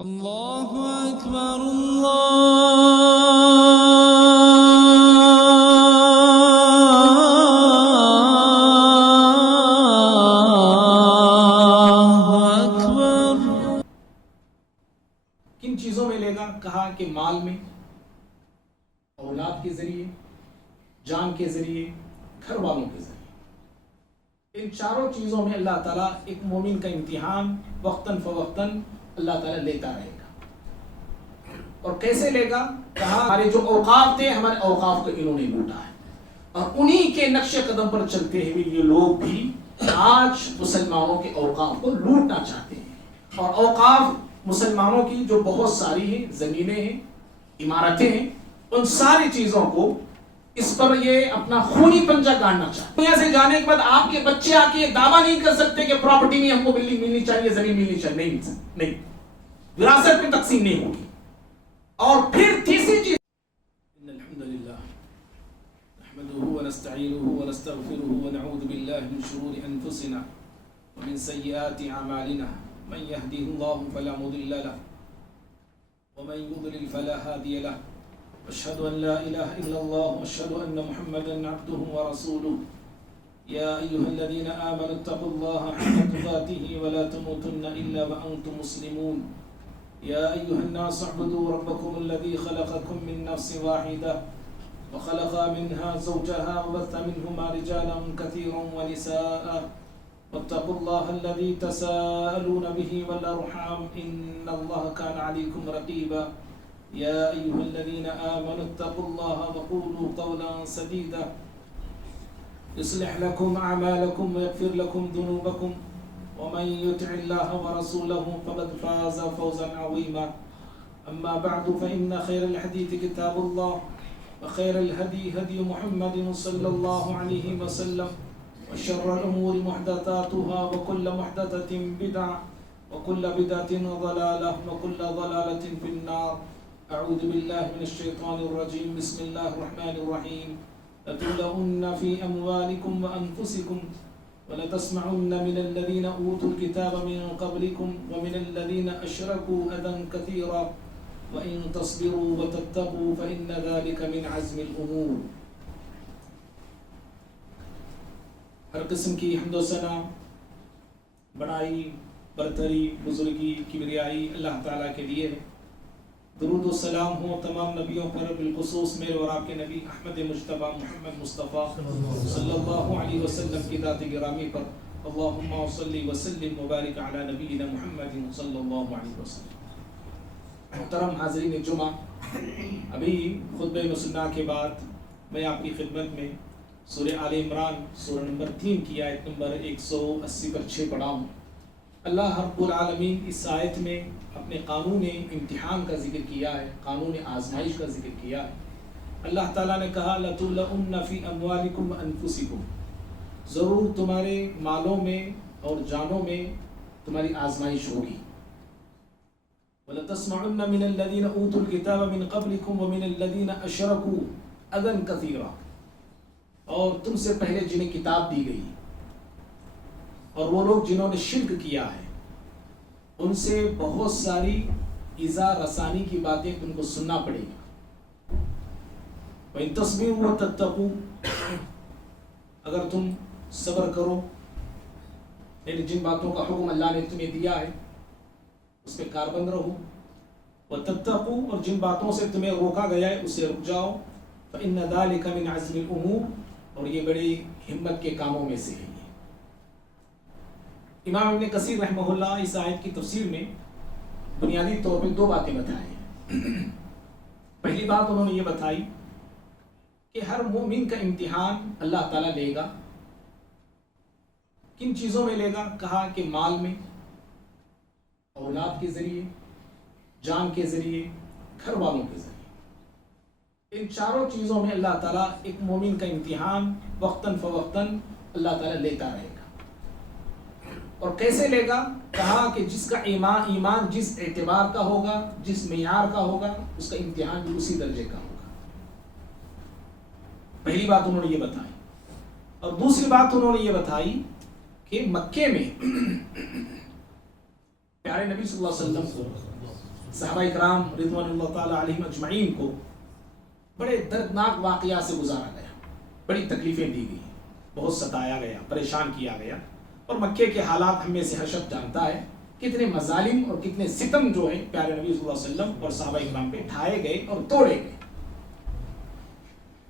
اللہ اکبر اکبر۔ کن چیزوں میں لے گا؟ کہا کہ مال میں، اولاد کے ذریعے، جان کے ذریعے، گھر والوں کے ذریعے۔ ان چاروں چیزوں میں اللہ تعالیٰ ایک مومن کا امتحان وقتاً فوقتاً اللہ تعالیٰ لیتا رہے گا۔ اور کیسے لے گا؟ کہا ہمارے جو اوقاف تھے، ہمارے اوقاف کو انہوں نے لوٹا ہے، اور انہی کے نقش قدم پر چلتے ہوئے یہ لوگ بھی آج مسلمانوں کے اوقاف کو لوٹنا چاہتے ہیں۔ اور اوقاف مسلمانوں کی جو بہت ساری ہیں، زمینیں ہیں، عمارتیں ہیں، ان ساری چیزوں کو اس پر یہ اپنا خونی پنجہ گاڑنا چاہتے ہیں۔ دنیا سے جانے کے بعد آپ کے بچے آ کے دعویٰ نہیں کر سکتے کہ پراپرٹی میں ہم کو بلڈنگ ملنی چاہیے، زمین ملنی چاہیے، نہیں، وراثت میں تقسیم نہیں ہوگی۔ اور پھر تیسری چیز، ان الحمدللہ نحمده ونستعینه ونستغفره ونعوذ باللہ من شرور انفسنا ومن سیئات اعمالنا من يهده الله فلا مضل له ومن يضلل فلا هادي له أشهد أن لا إله إلا الله وأشهد أن محمدا عبده ورسوله يا أيها الذين آمنوا اتقوا الله حق تقاته ولا تموتن إلا وأنتم مسلمون يا أيها الناس اعبدوا ربكم الذي خلقكم من نفس واحدة وخلق منها زوجها وبث منهما رجالا كثيرا ونساء واتقوا الله الذي تساءلون به والأرحام إن الله كان عليكم رقيبا يا أيها الذين آمنوا اتقوا الله وقولوا قولا سديدا يصلح لكم أعمالكم ويغفر لكم ذنوبكم ومن يطع الله ورسوله فقد فاز فوزا عظيما أما بعد فإن خير الحديث كتاب الله وخير الهدي هدي محمد صلى الله عليه وسلم وشر الأمور محدثاتها وكل محدثة بدعة وكل بدعة ضلالة وكل ضلالة في النار أعوذ بالله من الشيطان الرجيم بسم الله الرحمن الرحيم لتبلغن في أموالكم وأنفسكم ولتسمعن من الذين أوتوا الكتاب من قبلكم ومن الذين أشركوا أذى كثيرا وإن تصبروا وتتقوا فإن ذلك من عزم الأمور۔ ہر قسم کی حمد و ثنا، بڑائی، برتری، بزرگی، کبریائی اللہ تعالیٰ کے لیے ہے۔ درود و سلام ہو تمام نبیوں پر، بالخصوص میرے اور آپ کے نبی احمد مجتبی محمد مصطفیٰ صلی اللہ علیہ وسلم کی ذات گرامی پر۔ اللہم صلی وسلم وبارک علی نبینا محمد صلی اللہ علیہ وسلم۔ محترم حاضرین جمعہ، ابھی خطبہ مسنہ کے بعد میں آپ کی خدمت میں سورہ آل عمران سورہ نمبر 3 کی آیت نمبر 180 پر 6 پڑھا ہوں۔ اللہ رب العالمین اس آیت میں اپنے قانون امتحان کا ذکر کیا ہے، قانون آزمائش کا ذکر کیا ہے۔ اللہ تعالیٰ نے کہا لَتُبْلَوُنَّ فِي أَمْوَالِكُمْ وَأَنفُسِكُمْ، ضرور تمہارے مالوں میں اور جانوں میں تمہاری آزمائش ہوگی۔ وَلَتَسْمَعُنَّ مِنَ الَّذِينَ أُوتُوا الْكِتَابَ مِنْ قَبْلِكُمْ وَمِنَ الَّذِينَ أَشْرَكُوا أَذًى كَثِيرًا، اور تم سے پہلے جنہیں کتاب دی گئی اور وہ لوگ جنہوں نے شرک کیا ہے، ان سے بہت ساری ایذا رسانی کی باتیں تم کو سننا پڑے گی۔ وَإِن تَصْبِرُوا وَتَتَّقُوا، اگر تم صبر کرو، یعنی جن باتوں کا حکم اللہ نے تمہیں دیا ہے اس پہ کاربند رہو، وَتَتَّقُوا، اور جن باتوں سے تمہیں روکا گیا ہے اسے رک جاؤ، فَإِنَّ ذَلِكَ مِنْ عَزْمِ الْأُمُورِ، اور یہ بڑی ہمت کے کاموں میں سے ہے۔ امام ابن کثیر رحمہ اللہ اس آیت کی تفسیر میں بنیادی طور پہ 2 باتیں بتائی ہیں۔ پہلی بات انہوں نے یہ بتائی کہ ہر مومن کا امتحان اللہ تعالیٰ لے گا۔ کن چیزوں میں لے گا؟ کہا کہ مال میں، اولاد کے ذریعے، جان کے ذریعے، گھر والوں کے ذریعے۔ ان چاروں چیزوں میں اللہ تعالیٰ ایک مومن کا امتحان وقتاً فوقتاً اللہ تعالیٰ لیتا رہے گا۔ اور کیسے لے گا؟ کہا کہ جس کا ایمان جس اعتبار کا ہوگا، جس معیار کا ہوگا، اس کا امتحان بھی اسی درجے کا ہوگا۔ پہلی بات انہوں نے یہ بتائی۔ اور دوسری بات انہوں نے یہ بتائی کہ مکے میں پیارے نبی صلی اللہ علیہ وسلم کو صحابہ کرام رضوان اللہ تعالیٰ علیہم اجمعین کو بڑے دردناک واقعات سے گزارا گیا، بڑی تکلیفیں دی گئی، بہت ستایا گیا، پریشان کیا گیا. اور مکے کے حالات ہم میں سے ہر شخص جانتا ہے کتنے مظالم اور کتنے ستم جو ہیں پیارے نبی صلی اللہ علیہ وسلم اور صحابہ کرام پہ ڈھائے گئے اور توڑے گئے.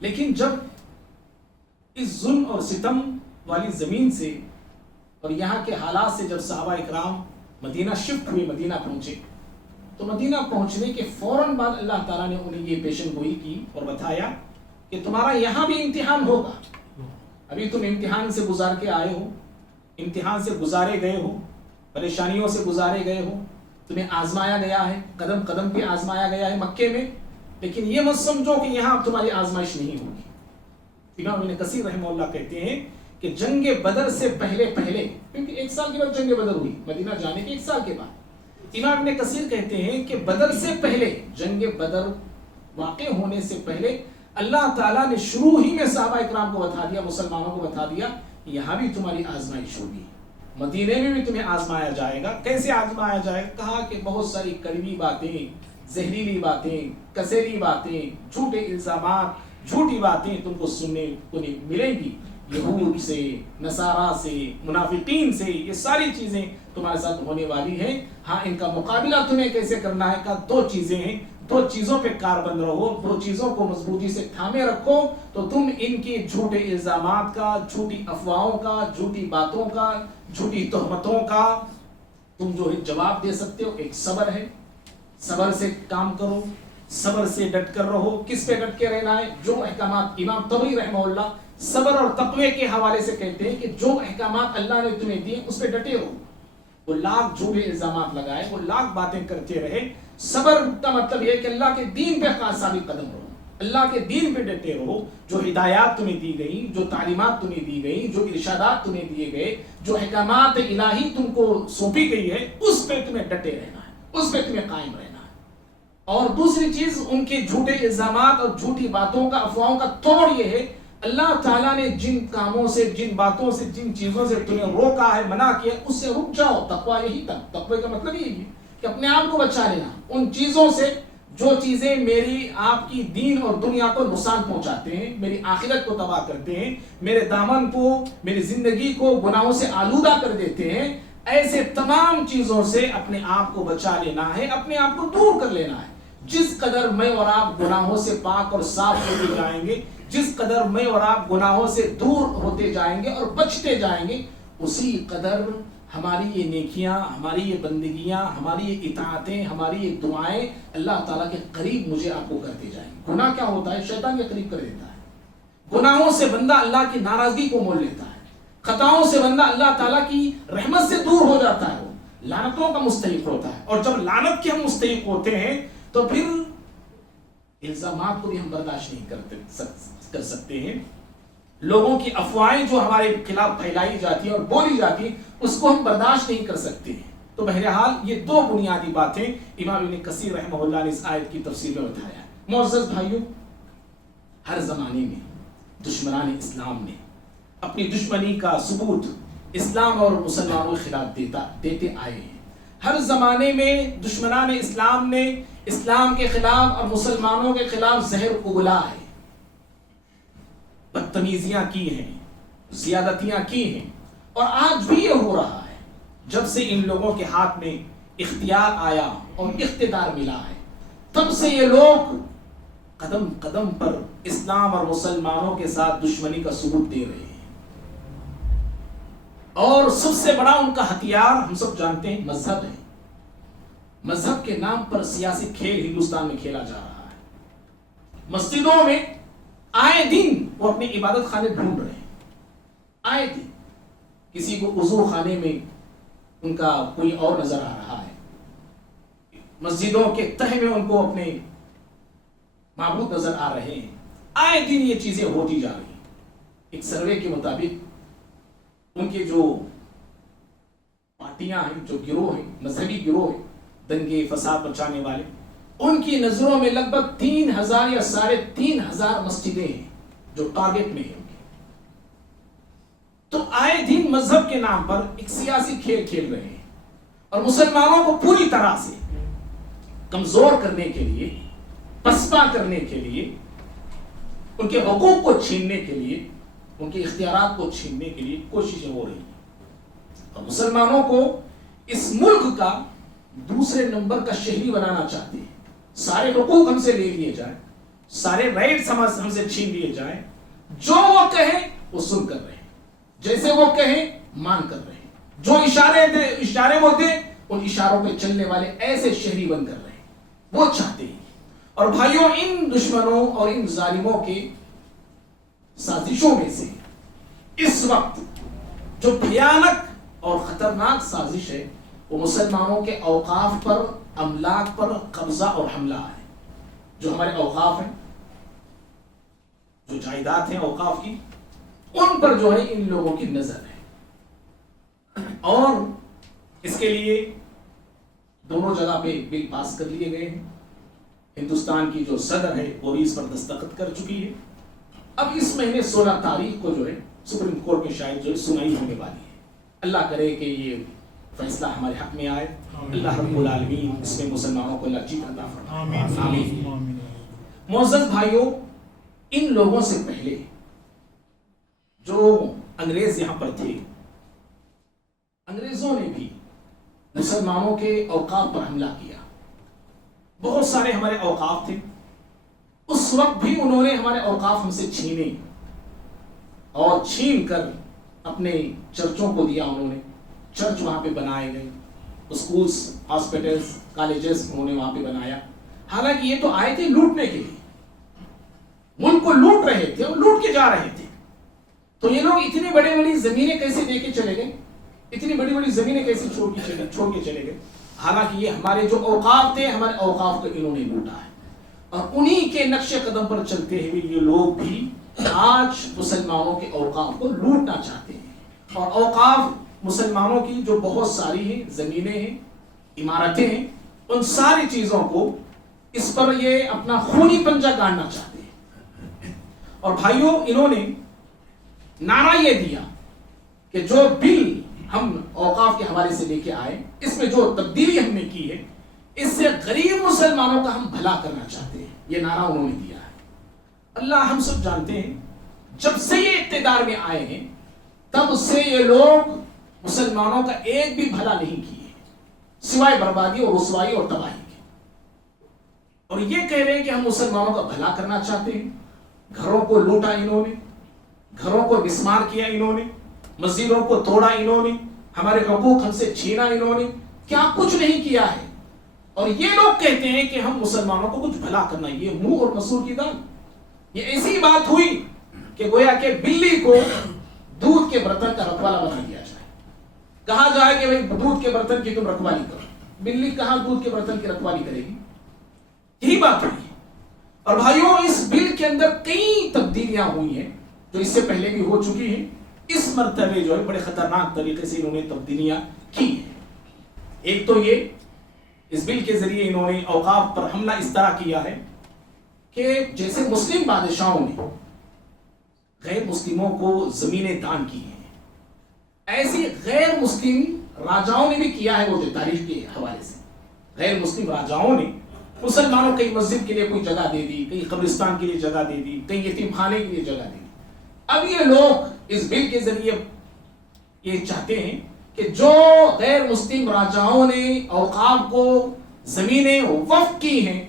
لیکن جب اس ظلم اور ستم والی زمین سے اور یہاں کے حالات سے جب صحابہ کرام مدینہ شفٹ ہوئے، مدینہ پہنچے، تو مدینہ پہنچنے کے فوراً بعد اللہ تعالیٰ نے انہیں یہ پیشن گوئی کی اور بتایا کہ تمہارا یہاں بھی امتحان ہوگا. ابھی تم امتحان سے گزار کے آئے ہو، امتحان سے گزارے گئے ہو، پریشانیوں سے گزارے گئے ہو، تمہیں آزمایا گیا ہے، قدم قدم پہ آزمایا گیا ہے مکے میں. لیکن یہ مت سمجھو کہ یہاں تمہاری آزمائش نہیں ہوگی. امام ابن کثیر رحمہ اللہ کہتے ہیں کہ جنگ بدر سے پہلے کیونکہ 1 سال کے بعد جنگ بدر ہوئی، مدینہ جانے کے 1 سال کے بعد، امام ابن کثیر کہتے ہیں کہ بدر سے پہلے، جنگ بدر واقع ہونے سے پہلے اللہ تعالیٰ نے شروع ہی میں صحابہ اکرام کو بتا دیا، مسلمانوں کو بتا دیا، یہاں بھی تمہاری آزمائش ہوگی، مدینے میں بھی تمہیں آزمایا جائے گا. کیسے آزمایا جائے گا؟ کہا کہ بہت ساری کڑوی باتیں، زہریلی باتیں، کسیلی باتیں، جھوٹے الزامات، جھوٹی باتیں تم کو سننے کو ملیں گی، یہود سے، نصارہ سے، منافقین سے. یہ ساری چیزیں تمہارے ساتھ ہونے والی ہیں. ہاں ان کا مقابلہ تمہیں کیسے کرنا ہے؟ کہ 2 چیزیں ہیں، 2 چیزوں پہ کاربند رہو، 2 چیزوں کو مضبوطی سے تھامے رکھو تو تم ان کی جھوٹے الزامات کا، جھوٹی افواہوں کا، جھوٹی باتوں کا، جھوٹی تہمتوں کا تم جو ہے جواب دے سکتے ہو. ایک صبر ہے، صبر سے کام کرو، صبر سے ڈٹ کر رہو. کس پہ ڈٹ کے رہنا ہے؟ جو احکامات امام طبری رحمہ اللہ صبر اور تقوی کے حوالے سے کہتے ہیں کہ جو احکامات اللہ نے تمہیں دیے اس پہ ڈٹے رہو. وہ لاکھ جھوٹے الزامات لگائے، وہ لاکھ باتیں کرتے رہے، صبر کا مطلب یہ ہے کہ اللہ کے دین پہ ثابت قدم رہو، اللہ کے دین پہ ڈٹے رہو. جو ہدایات تمہیں دی گئی، جو تعلیمات تمہیں دی گئی، جو ارشادات تمہیں دیے گئے، جو احکامات الہی تم کو سونپی گئی ہے، اس پہ تمہیں ڈٹے رہنا ہے، اس پہ تمہیں قائم رہنا ہے. اور دوسری چیز ان کے جھوٹے الزامات اور جھوٹی باتوں کا، افواہوں کا توڑ یہ ہے اللہ تعالیٰ نے جن کاموں سے، جن باتوں سے، جن چیزوں سے تمہیں روکا ہے، منع کیا، اس سے رک جاؤ. تقویٰ یہی تک، تقوی کا مطلب یہی ہے کہ اپنے آپ کو بچا لینا ان چیزوں سے جو چیزیں میری آپ کی دین اور دنیا کو نقصان پہنچاتے ہیں، میری آخرت کو تباہ کرتے ہیں، میرے دامن کو، میری زندگی کو گناہوں سے آلودہ کر دیتے ہیں. ایسے تمام چیزوں سے اپنے آپ کو بچا لینا ہے، اپنے آپ کو دور کر لینا ہے. جس قدر میں اور آپ گناہوں سے پاک اور صاف ہوتے جائیں گے، جس قدر میں اور آپ گناہوں سے دور ہوتے جائیں گے اور بچتے جائیں گے، اسی قدر ہماری یہ نیکیاں، ہماری یہ بندگیاں، ہماری یہ اطاعتیں، ہماری یہ دعائیں اللہ تعالیٰ کے قریب مجھے آپ کو کرتے جائیں گے. گناہ کیا ہوتا ہے؟ شیطان کے قریب کر دیتا ہے. گناہوں سے بندہ اللہ کی ناراضگی کو مول لیتا ہے، خطاؤں سے بندہ اللہ تعالیٰ کی رحمت سے دور ہو جاتا ہے، وہ لعنتوں کا مستحق ہوتا ہے. اور جب لعنت کے ہم مستحق ہوتے ہیں تو پھر الزامات کو بھی ہم برداشت نہیں کر سکتے ہیں. لوگوں کی افواہیں جو ہمارے خلاف پھیلائی جاتی ہیں اور بولی جاتی ہیں، اس کو ہم برداشت نہیں کر سکتے ہیں. تو بہرحال یہ 2 بنیادی باتیں امام ابن کثیر رحمہ اللہ نے اس آیت کی تفسیر میں بتایا. معزز بھائیوں، ہر زمانے میں دشمنان اسلام نے اپنی دشمنی کا ثبوت اسلام اور مسلمانوں کے خلاف دیتے آئے ہیں. ہر زمانے میں دشمنان اسلام نے اسلام کے خلاف اور مسلمانوں کے خلاف زہر اگلا ہے، بدتمیزیاں کی ہیں، زیادتیاں کی ہیں. اور آج بھی یہ ہو رہا ہے. جب سے ان لوگوں کے ہاتھ میں اختیار آیا اور اقتدار ملا ہے، تب سے یہ لوگ قدم قدم پر اسلام اور مسلمانوں کے ساتھ دشمنی کا ثبوت دے رہے ہیں. اور سب سے بڑا ان کا ہتھیار ہم سب جانتے ہیں مذہب ہے. مذہب کے نام پر سیاسی کھیل ہندوستان میں کھیلا جا رہا ہے. مسجدوں میں آئے دن وہ اپنے عبادت خانے ڈھونڈ رہے ہیں. آئے دن کسی کو وضو خانے میں ان کا کوئی اور نظر آ رہا ہے، مسجدوں کے تہ میں ان کو اپنے معبود نظر آ رہے ہیں. آئے دن یہ چیزیں ہوتی جا رہی ہیں. ایک سروے کے مطابق ان کے جو پارٹیاں ہیں، جو گروہ ہیں، مذہبی گروہ ہیں، دنگے فساد مچانے والے، ان کی نظروں میں لگ بھگ 3000 یا 3500 مسجدیں ہیں جو ٹارگٹ میں ہیں. تو آئے دن مذہب کے نام پر ایک سیاسی کھیل کھیل رہے ہیں اور مسلمانوں کو پوری طرح سے کمزور کرنے کے لیے، پسپا کرنے کے لیے، ان کے حقوق کو چھیننے کے لیے، ان کے اختیارات کو چھیننے کے لیے کوششیں ہو رہی ہیں، اور مسلمانوں کو اس ملک کا دوسرے نمبر کا شہری بنانا چاہتے ہیں۔ سارے حقوق ہم سے لے لیے جائیں، سارے رائٹس ہم سے چھین لیے جائیں، جو وہ کہیں وہ سن کر رہے ہیں، جیسے وہ کہیں مان کر رہے ہیں، جو اشارے وہ دیں ان اشاروں پہ چلنے والے ایسے شہری بن کر رہے ہیں، وہ چاہتے ہیں۔ اور بھائیوں، ان دشمنوں اور ان ظالموں کے سازشوں میں سے اس وقت جو بھیانک اور خطرناک سازش ہے وہ مسلمانوں کے اوقاف پر، املاک پر قبضہ اور حملہ ہے۔ جو ہمارے اوقاف ہیں، جو جائیداد ہیں اوقاف کی، ان پر جو ہے ان لوگوں کی نظر ہے، اور اس کے لیے دونوں جگہ پہ بل پاس کر لیے گئے ہیں۔ ہندوستان کی جو صدر ہے وہ بھی اس پر دستخط کر چکی ہے۔ اب اس مہینے 16 تاریخ کو جو ہے سپریم کورٹ میں شاید جو ہے سنائی ہونے والی ہے۔ اللہ کرے کہ یہ فیصلہ ہمارے حق میں آئے۔ اللہ رب العالمین اس میں مسلمانوں کو اللہ جیت عطا فرمائے۔ آمین۔ معزز بھائیوں، ان لوگوں سے پہلے جو انگریز یہاں پر تھے، انگریزوں نے بھی مسلمانوں کے اوقاف پر حملہ کیا۔ بہت سارے ہمارے اوقاف تھے، اس وقت بھی انہوں نے ہمارے اوقاف ہم سے چھینے، اور چھین کر اپنے چرچوں کو دیا۔ انہوں نے چرچ وہاں پہ بنائے گئے، اسکولز، ہاسپٹلز، کالجز انہوں نے وہاں پہ بنایا۔ حالانکہ یہ تو آئے تھے لوٹنے کے لیے، ملک کو لوٹ رہے تھے اور لوٹ کے جا رہے تھے، تو یہ لوگ اتنی بڑی بڑی زمینیں کیسے دے کے چلے گئے، اتنی بڑی بڑی زمینیں کیسے چھوڑ کے چلے گئے؟ حالانکہ یہ ہمارے جو اوقاف تھے، ہمارے اوقاف کو انہوں نے لوٹا ہے، اور انہی کے نقش قدم پر چلتے ہوئے یہ لوگ بھی آج مسلمانوں کے اوقاف کو لوٹنا چاہتے ہیں۔ اور اوقاف مسلمانوں کی جو بہت ساری ہیں، زمینیں ہیں، عمارتیں ہیں، ان ساری چیزوں کو اس پر یہ اپنا خونی پنجہ گاڑنا چاہتے ہیں۔ اور بھائیوں، انہوں نے نعرہ یہ دیا کہ جو بل ہم اوقاف کے حوالے سے لے کے آئے، اس میں جو تبدیلی ہم نے کی ہے، اس سے غریب مسلمانوں کا ہم بھلا کرنا چاہتے ہیں، یہ نعرہ انہوں نے دیا ہے۔ اللہ ہم سب جانتے ہیں، جب سے یہ اقتدار میں آئے ہیں تب سے یہ لوگ مسلمانوں کا ایک بھی بھلا نہیں کیے، سوائے بربادی اور رسوائی اور تباہی کے۔ اور یہ کہہ رہے ہیں کہ ہم مسلمانوں کا بھلا کرنا چاہتے ہیں۔ گھروں کو لوٹا انہوں نے، گھروں کو مسمار کیا انہوں نے، مسجدوں کو توڑا انہوں نے، ہمارے حقوق ہم سے چھینا انہوں نے، کیا کچھ نہیں کیا ہے۔ اور یہ لوگ کہتے ہیں کہ ہم مسلمانوں کو کچھ بھلا کرنا، یہ منہ اور مسور کی دال۔ یہ ایسی بات ہوئی کہ گویا کہ بلی کو دودھ کے برتن کا رکھوالا بنا دیا جائے، کہا جائے کہ بھائی دودھ کے برتن کی تم رکھوالی کرو۔ بلی کہاں دودھ کے برتن کی رکھوالی کرے گی؟ یہی بات ہوئی ہے۔ اور بھائیوں، اس بل کے اندر کئی تبدیلیاں ہوئی ہیں جو اس سے پہلے بھی ہو چکی ہیں۔ اس مرتبہ جو ہے بڑے خطرناک طریقے سے انہوں نے تبدیلیاں کی ہیں۔ ایک تو یہ، اس بل کے ذریعے انہوں نے اوقاف پر حملہ اس طرح کیا ہے کہ جیسے مسلم بادشاہوں نے غیر مسلموں کو زمینیں دان کی ہیں، ایسی غیر مسلم راجاؤں نے بھی کیا ہے۔ وہ تاریخ کے حوالے سے غیر مسلم راجاؤں نے مسلمانوں کئی مسجد کے لیے کوئی جگہ دے دی، کئی قبرستان کے لیے جگہ دے دی، کئی یتیم خانے کے لیے جگہ دے دی۔ اب یہ لوگ اس بل کے ذریعے یہ چاہتے ہیں کہ جو غیر مسلم راجاؤں نے اوقاف کو زمینیں وقف کی ہیں،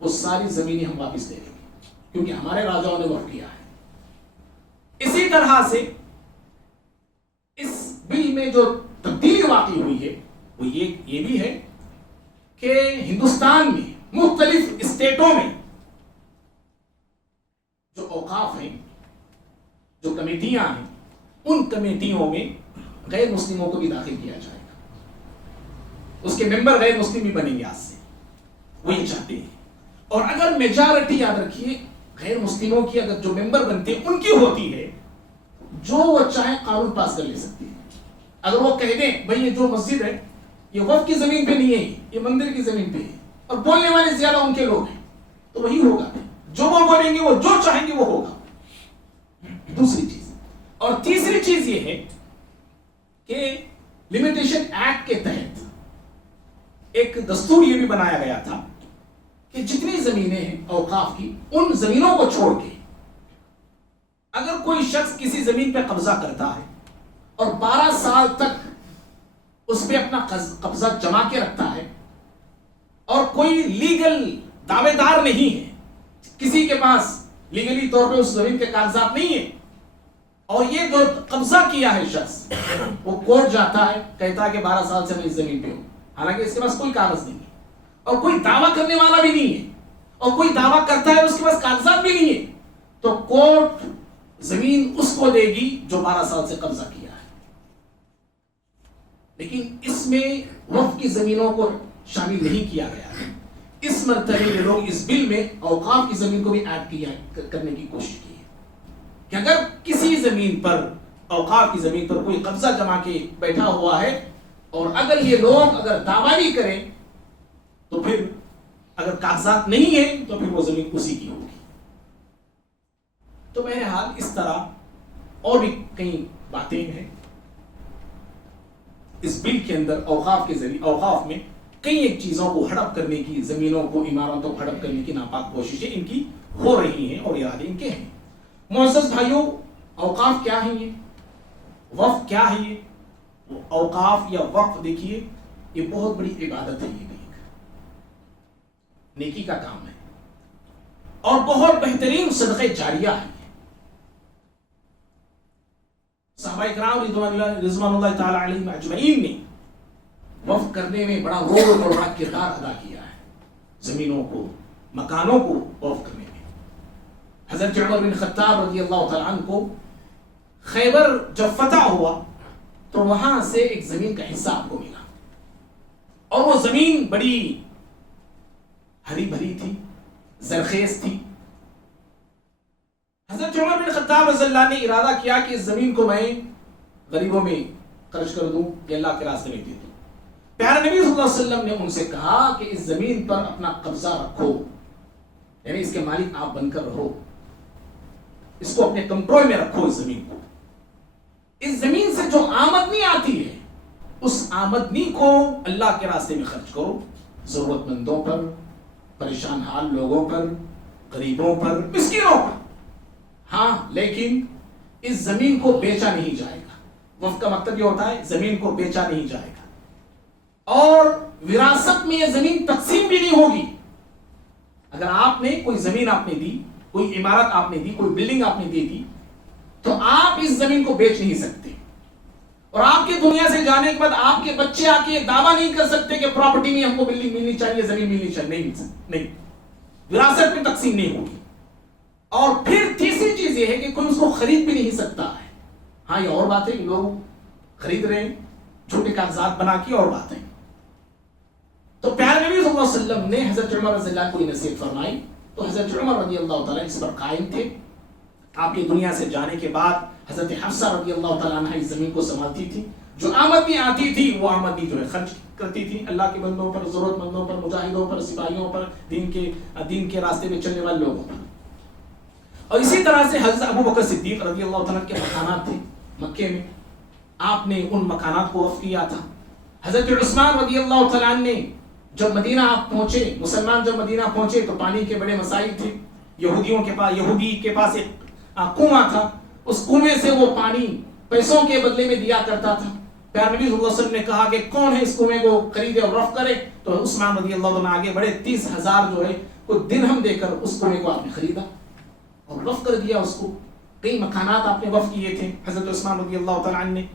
وہ ساری زمینیں ہم واپس دے دیں گے، کیونکہ ہمارے راجاؤں نے وقف کیا ہے۔ اسی طرح سے اس بل میں جو تبدیلی واقع ہوئی ہے وہ یہ بھی ہے کہ ہندوستان میں مختلف اسٹیٹوں میں جو اوقاف ہیں، جو کمیٹیاں ہیں، ان کمیٹیوں میں غیر مسلموں کو بھی داخل کیا جائے گا، اس کے ممبر غیر مسلم بھی بنیں گے آج سے، وہ یہ چاہتے ہیں۔ اور اگر میجارٹی، یاد رکھیے، غیر مسلموں کی اگر جو ممبر بنتے ہیں ان کی ہوتی ہے، جو وہ چاہے قانون پاس کر لے سکتی ہے۔ اگر وہ کہہ دیں بھائی یہ جو مسجد ہے یہ وقف کی زمین پہ نہیں ہے، یہ مندر کی زمین پہ ہے، اور بولنے والے زیادہ ان کے لوگ ہیں، تو وہی ہوگا، جو وہ بولیں گے، وہ جو چاہیں گے وہ ہوگا۔ دوسری چیز، اور تیسری چیز یہ ہے کہ لمیٹیشن ایکٹ کے تحت ایک دستور یہ بھی بنایا گیا تھا کہ جتنی زمینیں ہیں اوقاف کی، ان زمینوں کو چھوڑ کے اگر کوئی شخص کسی زمین پہ قبضہ کرتا ہے اور 12 سال تک اس پہ اپنا قبضہ جما کے رکھتا ہے اور کوئی لیگل دعوے دار نہیں ہے، کسی کے پاس لیگلی طور پہ اس زمین کے کاغذات نہیں ہیں، اور یہ جو قبضہ کیا ہے شخص وہ کورٹ جاتا ہے، کہتا ہے کہ 12 سال سے میں اس زمین پہ ہوں، حالانکہ اس کے پاس کوئی کاغذ نہیں ہے اور کوئی دعویٰ کرنے والا بھی نہیں ہے، اور کوئی دعویٰ کرتا ہے اس کے پاس کاغذات بھی نہیں ہے، تو کورٹ زمین اس کو دے گی جو 12 سال سے قبضہ کیا ہے۔ لیکن اس میں وقف کی زمینوں کو شامل نہیں کیا گیا ہے۔ اس مرتبہ یہ لوگ اس بل میں اوقاف کی زمین کو بھی ایڈ کرنے کی کوشش کی ہے کہ اگر کسی زمین پر، اوقاف کی زمین پر کوئی قبضہ جما کے بیٹھا ہوا ہے اور اگر یہ لوگ اگر دعویٰ نہیں کریں تو پھر اگر کاغذات نہیں ہیں تو پھر وہ زمین اسی کی ہوگی۔ تو بہرحال اس طرح اور بھی کئی باتیں ہیں اس بل کے اندر، اوقاف کے ذریعے، اوقاف میں کئی ایک چیزوں کو ہڑپ کرنے کی، زمینوں کو، عمارتوں کو ہڑپ کرنے کی ناپاک کوششیں ان کی ہو رہی ہیں اور ارادے ان کے ہیں۔ معزز بھائیوں، اوقاف کیا ہے؟ یہ وقف کیا ہے؟ یہ اوقاف یا وقف دیکھیے یہ بہت بڑی عبادت ہے، یہ بھی ایک نیکی کا کام ہے اور بہت بہترین صدقہ جاریہ ہے۔ صحابہ کرام رضوان اللہ تعالی علیہم اجمعین نے وقف کرنے میں بڑا رول اور بڑا کردار ادا کیا ہے، زمینوں کو، مکانوں کو وقف کرنے میں۔ حضرت عمر بن خطاب رضی اللہ تعالیٰ عنہ کو خیبر جب فتح ہوا تو وہاں سے ایک زمین کا حصہ آپ کو ملا اور وہ زمین بڑی ہری بھری تھی، زرخیز تھی۔ حضرت عمر بن خطاب رضی اللہ نے ارادہ کیا کہ اس زمین کو میں غریبوں میں خرچ کر دوں یا اللہ کے راستے میں دے دوں۔ پیارے نبی صلی اللہ علیہ وسلم نے ان سے کہا کہ اس زمین پر اپنا قبضہ رکھو، یعنی اس کے مالک آپ بن کر رہو، اس کو اپنے کنٹرول میں رکھو۔ اس زمین کو، اس زمین سے جو آمدنی آتی ہے اس آمدنی کو اللہ کے راستے میں خرچ کرو، ضرورت مندوں پر، پریشان حال لوگوں پر، غریبوں پر، مسکینوں پر۔ ہاں، لیکن اس زمین کو بیچا نہیں جائے گا۔ وقف کا مطلب یہ ہوتا ہے زمین کو بیچا نہیں جائے گا اور وراثت میں یہ زمین تقسیم بھی نہیں ہوگی۔ اگر آپ نے کوئی زمین آپ نے دی، کوئی عمارت آپ نے دی، کوئی بلڈنگ آپ نے دے دی تو آپ اس زمین کو بیچ نہیں سکتے، اور آپ کے دنیا سے جانے کے بعد آپ کے بچے آ کے یہ دعویٰ نہیں کر سکتے کہ پراپرٹی میں ہم کو بلڈنگ ملنی چاہیے، زمین ملنی چاہیے، نہیں، وراثت میں تقسیم نہیں ہوگی۔ اور پھر تیسری چیز یہ ہے کہ کوئی اس کو خرید بھی نہیں سکتا ہے۔ ہاں، یہ اور بات ہے کہ لوگ خرید رہے ہیں چھوٹے کاغذات بنا کے، اور بات ہے۔ تو پیارے نبی صلی اللہ علیہ وسلم نے حضرت عمر رضی اللہ کو نصیحت فرمائی تو حضرت عمر رضی اللہ تعالیٰ اس پر قائم تھے۔ آپ کی دنیا سے جانے کے بعد حضرت حفصہ رضی اللہ تعالیٰ عنہ اس زمین کو سنبھالتی تھی، جو آمدنی آتی تھی وہ آمدنی جو ہے خرچ کرتی تھی اللہ کے بندوں پر، ضرورت مندوں پر، مجاہدوں پر، سپاہیوں پر، دین کے راستے میں چلنے والے لوگوں پر۔ اور اسی طرح سے حضرت ابو بکر صدیق رضی اللہ تعالیٰ کے مکانات تھے مکے میں، آپ نے ان مکانات کو وقف کیا تھا۔ حضرت عثمان رضی اللہ تعالیٰ نے جب مدینہ آپ پہنچے، مسلمان جب مدینہ پہنچے تو پانی کے بڑے مسائل تھے، یہودی کے پاس ایک کنواں تھا، اس کنویں سے وہ پانی پیسوں کے بدلے میں دیا کرتا تھا۔ پیارے نبی صلی اللہ علیہ وسلم نے کہا کہ کون ہے اس کنویں کو خریدے اور وقف کرے، تو عثمان رضی اللہ عنہ آگے بڑے 30,000 جو ہے کوئی درہم دے کر اس کنویں کو آپ نے خریدا اور وقف کر دیا اس کو۔ کئی مکانات آپ نے وقف کیے تھے حضرت عثمان رضی اللہ تعالیٰ عنہ نے،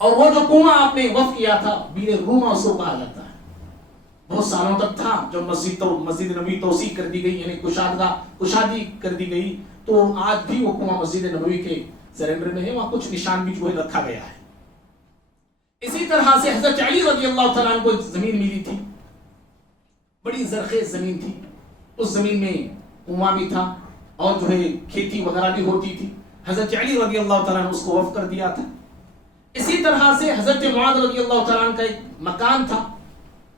اور وہ جو کنواں آپ نے وقف کیا تھا بیر روما اس کو کہا جاتا ہے، بہت سالوں تک تھا۔ جب مسجد نبوی توسیع کر دی گئی، یعنی کشادی کر دی گئی، تو آج بھی وہ کنواں مسجد نبوی کے سرنڈر میں ہے، وہاں کچھ نشان بھی جو ہے رکھا گیا ہے۔ اسی طرح سے حضرت علی رضی اللہ تعالیٰ عنہ کو زمین ملی تھی، بڑی زرخیز زمین تھی، اس زمین میں کنواں بھی تھا اور جو ہے کھیتی وغیرہ بھی ہوتی تھی۔ حضرت علی رضی اللہ تعالیٰ عنہ اس کو وقف کر دیا تھا۔ اسی طرح سے حضرت معاذ رضی اللہ تعالیٰ عنہ کا ایک مکان تھا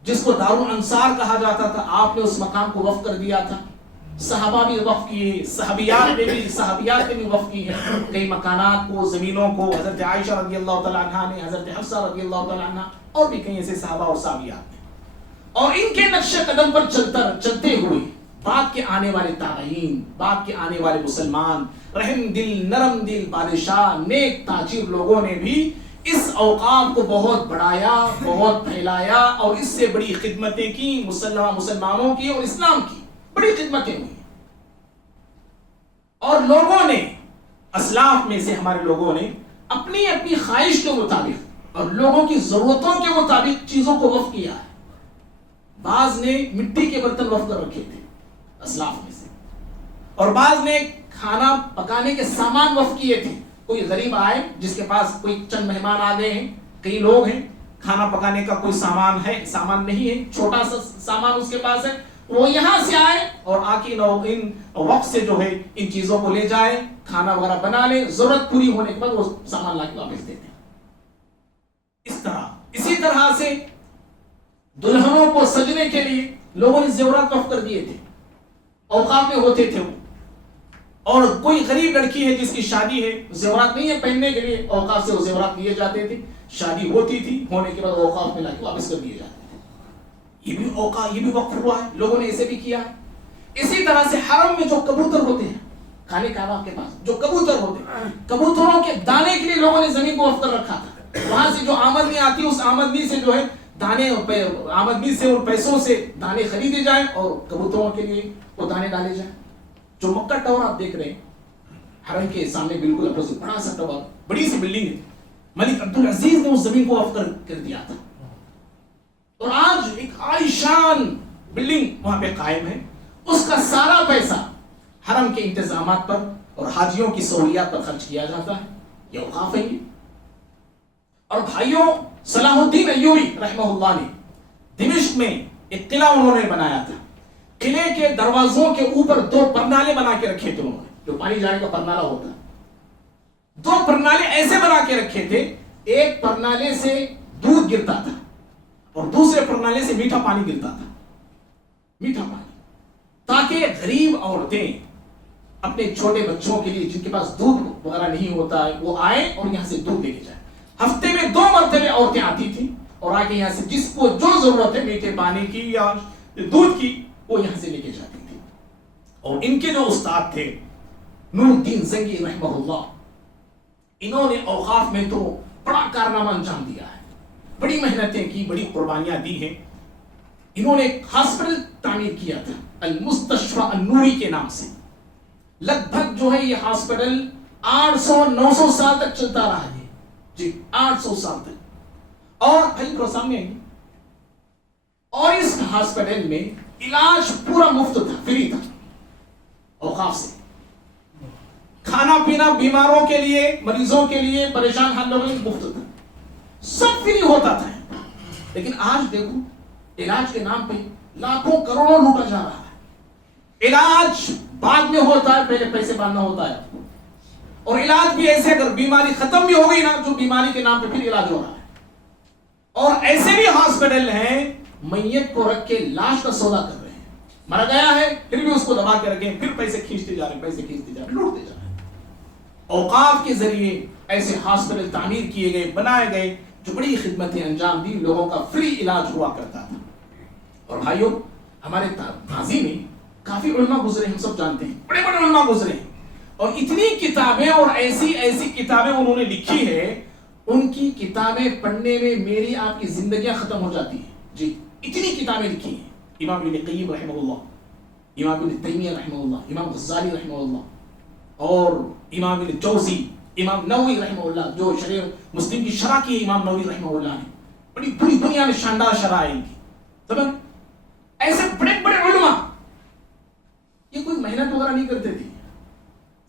جس کو دارالانصار کہا جاتا تھا، آپ نے اس مکان کو وقف کر دیا تھا۔ صحابہ بھی وقف کیے، صحابیات نے بھی وقف کی ہیں کئی مکانات کو، زمینوں کو۔ حضرت عائشہ رضی اللہ تعالیٰ عنہ نے، حضرت حفصہ رضی اللہ تعالیٰ عنہ، اور بھی کئی ایسے صحابہ اور صحابیات نے۔ اور ان کے نقش قدم پر چلتے ہوئے بعد کے آنے والے تابعین، بعد کے آنے والے مسلمان، رحم دل نرم دل بادشاہ نیک تاجر لوگوں نے بھی اس اوقاف کو بہت بڑھایا، بہت پھیلایا، اور اس سے بڑی خدمتیں کی، مسلمانوں کی اور اسلام کی بڑی خدمتیں ہوئی. اور لوگوں نے، اسلاف میں سے ہمارے لوگوں نے اپنی اپنی خواہش کے مطابق اور لوگوں کی ضرورتوں کے مطابق چیزوں کو وقف کیا ہے. بعض نے مٹی کے برتن وقف کر رکھے تھے اسلاف میں سے، اور بعض نے کھانا پکانے کے سامان وقف کیے تھے. کوئی غریب آئے جس کے پاس کوئی چند مہمان آ گئے ہیں، کئی لوگ ہیں، کھانا پکانے کا کوئی سامان نہیں ہے، چھوٹا سا سامان اس کے پاس ہے، وہ یہاں سے آئے اور آ کے ان وقت سے جو ہے ان چیزوں کو لے جائے، کھانا وغیرہ بنا لے، ضرورت پوری ہونے کے بعد وہ سامان لا کے واپس دیتے ہیں. اسی طرح سے دلہنوں کو سجنے کے لیے لوگوں نے زیورات وقف کر دیے تھے، اوقاف میں ہوتے تھے وہ. اور کوئی غریب لڑکی ہے جس کی شادی ہے، زیورات نہیں ہے پہننے کے لیے، اوقاف سے وہ زیورات لیے جاتے تھے، شادی ہوتی تھی، ہونے کے بعد اوقاف میں لا کے واپس کر دیے جاتے تھے. یہ بھی وقف ہوا ہے، لوگوں نے اسے بھی کیا ہے. اسی طرح سے حرم میں جو کبوتر ہوتے ہیں، خانے کعبہ کے پاس جو کبوتر ہوتے ہیں، کبوتروں کے دانے کے لیے لوگوں نے زمین کو وقف کر رکھا تھا. وہاں سے جو آمدنی آتی، اس آمدنی سے جو ہے آمدنی سے اور پیسوں سے دانے خریدے جائیں اور کبوتروں کے لیے وہ دانے ڈالے جائیں. جو مکہ ٹاور آپ دیکھ رہے ہیں، حرم کے سامنے بالکل اپوزٹ بڑا سا ٹاور، بڑی سی بلڈنگ ہے، ملک عبدالعزیز نے اس زمین کو وقف کر دیا تھا. اور آج ایک عالیشان بلڈنگ وہاں پہ قائم ہے. اس کا سارا پیسہ حرم کے انتظامات پر اور حاجیوں کی سہولیات پر خرچ کیا جاتا ہے. یہ اوقاف ہے. اور بھائیوں، صلاح الدین ایوبی رحمہ اللہ نے دمشق میں ایک قلعہ انہوں نے بنایا تھا. قلعے کے دروازوں کے اوپر 2 پرنالے بنا کے رکھے تھے انہوں نے، جو پانی جانے کا پرنالا ہوتا ہے. 2 پرنالے ایسے بنا کے رکھے تھے، ایک پرنالے سے دودھ گرتا تھا اور دوسرے پرنالے سے میٹھا پانی گرتا تھا، میٹھا پانی، تاکہ غریب عورتیں اپنے چھوٹے بچوں کے لیے جن کے پاس دودھ وغیرہ نہیں ہوتا ہے، وہ آئیں اور یہاں سے دودھ لے کے جائیں. ہفتے میں 2 مرتبہ عورتیں آتی تھیں اور آ کے یہاں سے جس کو جو ضرورت ہے میٹھے پانی کی یا دودھ کی، وہ یہاں سے لے کے جاتی تھی. اور ان کے جو استاد تھے نور الدین زنگی رحمہ اللہ، انہوں نے اوقاف میں تو بڑا کارنامہ انجام دیا ہے، بڑی محنتیں کی، بڑی قربانیاں دی ہیں. انہوں نے ایک ہاسپٹل تعمیر کیا تھا المستشفى النوری کے نام سے. لگ بھگ جو ہے یہ ہاسپٹل 800-900 سال تک چلتا رہا ہے. جی 800 سال تک. اور بھائی سامنے آئیں گے. اور اس ہاسپٹل میں علاج پورا مفت تھا، فری تھا اوقاف سے. کھانا پینا بیماروں کے لیے، مریضوں کے لیے، پریشان حال لوگوں کے لیے مفت تھا، سب فری ہوتا تھا. لیکن آج دیکھو علاج کے نام پہ لاکھوں کروڑوں لوٹا جا رہا ہے. علاج بعد میں ہوتا ہے، پہلے پیسے باندھنا ہوتا ہے. اور علاج بھی ایسے، اگر بیماری ختم بھی ہو گئی نا، جو بیماری کے نام پہ پھر علاج ہو رہا ہے. اور ایسے بھی ہاسپٹل ہیں میت کو رکھ کے لاش کا سودا کر رہے ہیں، مر گیا ہے پھر بھی اس کو دبا کے رکھیں، پھر پیسے کھینچتے جا رہے ہیں، پیسے کھینچتے جا رہے ہیں، لوٹتے جا رہے ہیں. اوقاف کے ذریعے ایسے ہاسپٹل تعمیر کیے گئے، بنائے گئے، جو بڑی خدمتیں انجام دی، لوگوں کا فری علاج ہوا کرتا تھا. اور بھائیوں، ہمارے ماضی میں کافی علماء گزرے، ہم سب جانتے ہیں، بڑے بڑے علماء گزرے ہیں. اور اتنی کتابیں اور ایسی ایسی کتابیں انہوں نے لکھی ہے، ان کی کتابیں پڑھنے میں میری آپ کی زندگیاں ختم ہو جاتی ہیں. جی اتنی کتابیں لکھی ہیں. امام ابن قیم رحمہ اللہ، امام ابن تیمیہ رحمہ اللہ، امام غزالی رحمہ اللہ، اور امام ابن جوزی، امام نووی رحمہ اللہ، جو شرح مسلم کی شرح کی ہے امام نووی رحمہ اللہ نے، بڑی پوری دنیا میں شاندار شرح ہے ان کی. سمجھ، ایسے بڑے بڑے علماء، یہ کوئی محنت وغیرہ نہیں کرتے تھے.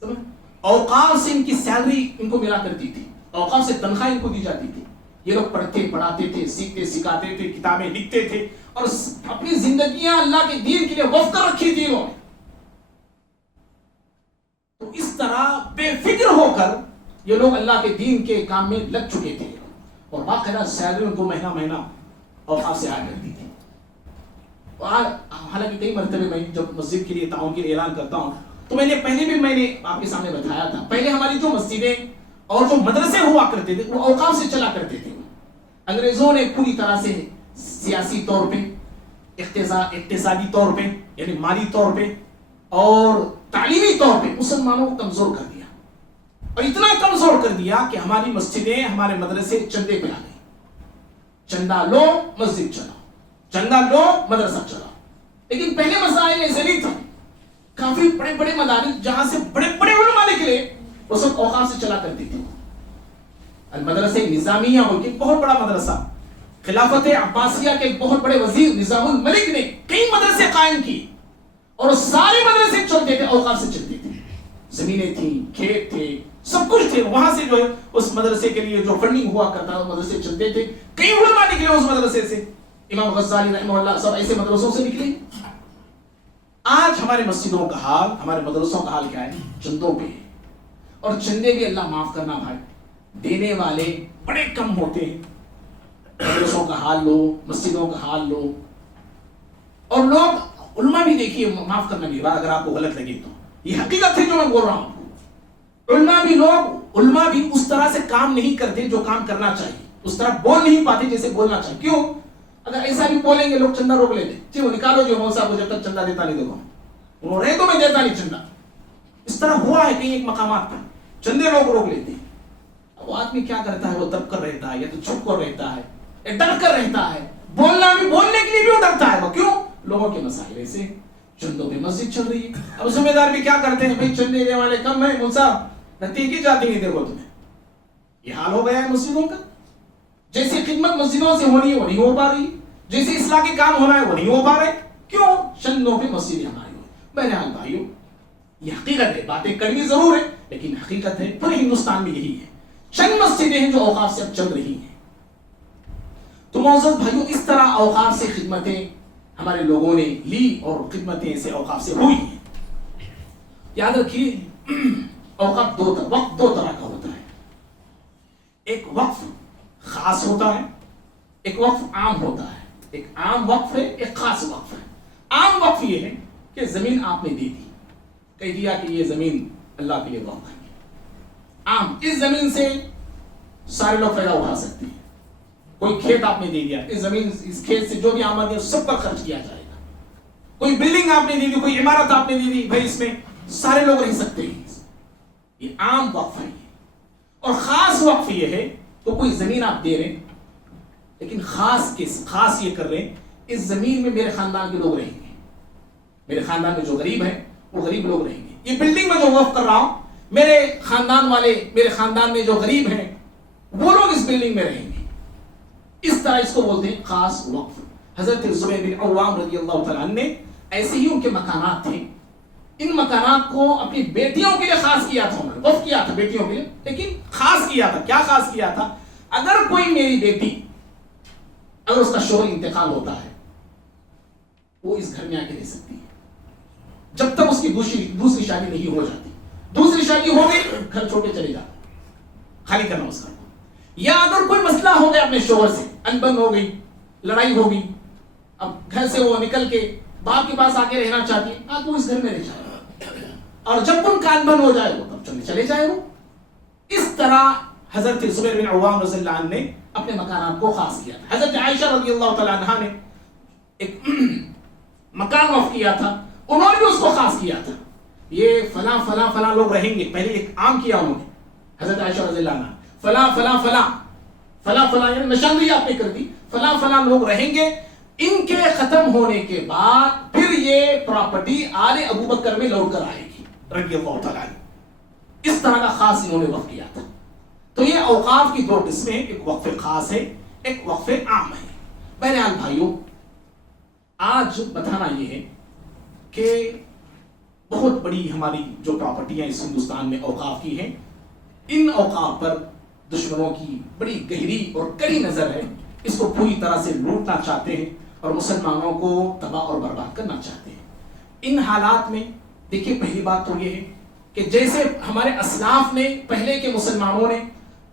سمجھ، اوقاف سے ان کی سیلری ان کو ملا کرتی تھی، اوقاف سے تنخواہ ان کو دی جاتی تھی. یہ لوگ پڑھتے پڑھاتے تھے، سیکھتے سکھاتے تھے، کتابیں لکھتے تھے، اور اپنی زندگیاں اللہ کے دین کے لیے وقف کر رکھی تھی انہوں نے. تو اس طرح بے فکر ہو کر یہ لوگ اللہ کے دین کے کام میں لگ چکے تھے، اور باقاعدہ سیلری ان کو مہینہ مہینہ اوقاف سے آیا کرتی تھی. حالانکہ کئی مرتبہ میں جب مسجد کے لیے تعاون کے لیے اعلان کرتا ہوں، تو میں نے پہلے بھی آپ کے سامنے بتایا تھا، پہلے ہماری جو مسجدیں اور جو مدرسے ہوا کرتے تھے وہ اوقاف سے چلا کرتے تھے. انگریزوں نے پوری طرح سے سیاسی طور پہ اقتصادی طور پہ یعنی مالی طور پہ اور تعلیمی طور پہ مسلمانوں کو کمزور کر دیا، اور اتنا کمزور کر دیا کہ ہماری مسجدیں ہمارے مدرسے چندے پہ آ گئے. چندہ لو مسجد چلاؤ، چندہ لو مدرسہ چلاؤ. لیکن پہلے مسائل ایسے نہیں تھے. کافی بڑے بڑے مدارس جہاں سے بڑے بڑے علماء نکلے وہ سب اوقاف سے چلا کرتی تھی. المدرسہ نظامیہ ہو کے بہت بڑا مدرسہ، خلافت عباسیہ کے بہت بڑے وزیر نظام الملک نے کئی مدرسے قائم کیے، اور سارے مدرسے چلتے تھے اوقاف سے چلتے تھے. زمینیں تھیں، کھیت تھے، سب کچھ تھے. وہاں سے جو ہے اس مدرسے کے لیے جو فنڈنگ ہوا کرتا وہ مدرسے چلتے تھے. کئی علماء نکلے اس مدرسے سے، امام غزالی رحمہ اللہ سب ایسے مدرسوں سے نکلے. آج ہمارے مسجدوں کا حال، ہمارے مدرسوں کا حال کیا ہے؟ چندوں پہ ہے. اور چندے بھی اللہ معاف کرنا بھائی، دینے والے بڑے کم ہوتے ہیں. مدرسوں کا حال لو، مسجدوں کا حال لو. اور لوگ علماء بھی دیکھیے، معاف کرنا بھی اگر آپ کو غلط لگے تو یہ حقیقت ہے جو میں بول رہا ہوں. علماء بھی اس طرح سے کام نہیں کرتے جو کام کرنا چاہیے، اس طرح بول نہیں پاتے جیسے بولنا چاہیے. کیوں؟ اگر ایسا بھی بولیں گے لوگ چندہ روک لیتے. جی وہ نکالو جو مول صاحب کو، جب تک چندہ دیتا نہیں دیکھو انہوں رہے تو میں دیتا نہیں چندہ. اس طرح ہوا ہے کہیں ایک مقامات پر چندے لوگ روک لیتے ہیں. اب وہ آدمی کیا کرتا ہے؟ وہ دب کر رہتا ہے یا تو چھپ کر رہتا ہے یا ڈر کر رہتا ہے. بولنے کے لیے بھی وہ ڈرتا ہے. وہ کیوں؟ لوگوں کے مسائل ایسے، چندوں پہ مسجد چل رہی ہے. اب ذمہ دار بھی کیا کرتے ہیں؟ بھائی چندے دینے والے کم ہیں، مول صاحب نتی کی جاتی نہیں دیکھو تمہیں. یہ حال ہو گیا ہے مسجدوں کا. جیسی خدمت مسجدوں سے ہونی ہے وہ نہیں ہو پا رہی، جیسے اصلاح کے کام ہونا ہے وہ نہیں ہو پا رہے. کیوں؟ چندوں پہ مسجدیں ہماری ہوئی. بہرحال بھائیو، یہ حقیقت ہے. باتیں کڑوی ضرور ہے لیکن حقیقت ہے. پورے ہندوستان میں یہی ہے. چند مسجدیں ہیں جو اوقاف سے اب چل رہی ہیں. تو معزز بھائیو، اس طرح اوقاف سے خدمتیں ہمارے لوگوں نے لی اور خدمتیں سے اوقاف سے ہوئی ہیں. یاد رکھیے اوقاف وقت دو طرح کا ہوتا ہے. ایک وقف خاص ہوتا ہے، ایک وقف عام ہوتا ہے. ایک عام وقف ہے، ایک خاص وقف ہے. عام وقف یہ ہے کہ زمین آپ نے دے دی، کہہ دیا کہ یہ زمین اللہ کے لیے وقف ہے. عام، اس زمین سے سارے لوگ فائدہ اٹھا سکتے ہیں. کوئی کھیت آپ نے دے دیا، اس زمین اس کھیت سے جو بھی آمد ہے سب پر خرچ کیا جائے گا. کوئی بلڈنگ آپ نے دی دی، کوئی عمارت آپ نے دی دی، بھائی اس میں سارے لوگ رہ سکتے ہیں. یہ عام وقف ہے. اور خاص وقف یہ ہے تو کوئی زمین آپ دے رہے لیکن خاص یہ کر رہے ہیں اس زمین میں میرے خاندان کے لوگ رہیں گے، میرے خاندان میں جو غریب ہیں وہ غریب لوگ رہیں گے. یہ بلڈنگ میں جو وقف کر رہا ہوں میرے خاندان میں جو غریب ہیں وہ لوگ اس بلڈنگ میں رہیں گے. اس طرح اس کو بولتے ہیں خاص وقف. حضرت زبیر بن عوام رضی اللہ تعالیٰ عنہ نے ایسے ہی ان کے مکانات تھے، ان مکانات کو اپنی بیٹیوں کے لیے خاص کیا تھا. انہوں نے وقف کیا تھا بیٹیوں کے لیے، لیکن خاص کیا تھا. کیا خاص کیا تھا؟ اگر کوئی میری بیٹی، اگر اس کا شوہر انتقال ہوتا ہے وہ اس گھر میں آ کے رہ سکتی ہے جب تک اس کی دوسری شادی نہیں ہو جاتی. دوسری شادی ہو گئی گھر چھوڑ کے چلے جاتا، خالی کرنا اس کا. یا اگر کوئی مسئلہ ہو گیا اپنے شوہر سے، انبن ہو گئی، لڑائی ہو گئی، اب گھر سے وہ نکل کے باپ کے پاس آ کے رہنا چاہتی ہے، آپ وہ اس گھر میں رہ جائے. اور جب ان کا انبن ہو جائے وہ تب چلے جائے. وہ اس طرح حضرت زبیر بن عوام رضی اللہ عنہ نے اپنے مکانات کو خاص کیا تھا. حضرت عائشہ رضی اللہ تعالیٰ عنہ نے ایک مکان وقف کیا تھا، انہوں نے بھی اس کو خاص کیا تھا. یہ فلاں فلاں فلاں لوگ رہیں گے. پہلے ایک عام کیا انہوں نے، حضرت عائشہ رضی اللہ عنہ فلاں فلاں فلاں فلاں فلاں یعنی نشاندہی آپ نے کر دی، فلاں فلاں لوگ رہیں گے. ان کے ختم ہونے کے بعد پھر یہ پراپرٹی آل ابو بکر میں لوٹ کر آئے گی رضی اللہ تعالیٰ عنہ. اس طرح کا خاص انہوں نے وقف کیا تھا. تو یہ اوقاف کی دو قسمیں، ایک وقف خاص ہے، ایک وقف عام ہے. بہرحال بھائیوں، آج بتانا یہ ہے کہ بہت بڑی ہماری جو پراپرٹیاں اس ہندوستان میں اوقاف کی ہیں، ان اوقاف پر دشمنوں کی بڑی گہری اور کڑی نظر ہے. اس کو پوری طرح سے لوٹنا چاہتے ہیں اور مسلمانوں کو تباہ اور برباد کرنا چاہتے ہیں. ان حالات میں دیکھیے، پہلی بات تو یہ ہے کہ جیسے ہمارے اسلاف نے، پہلے کے مسلمانوں نے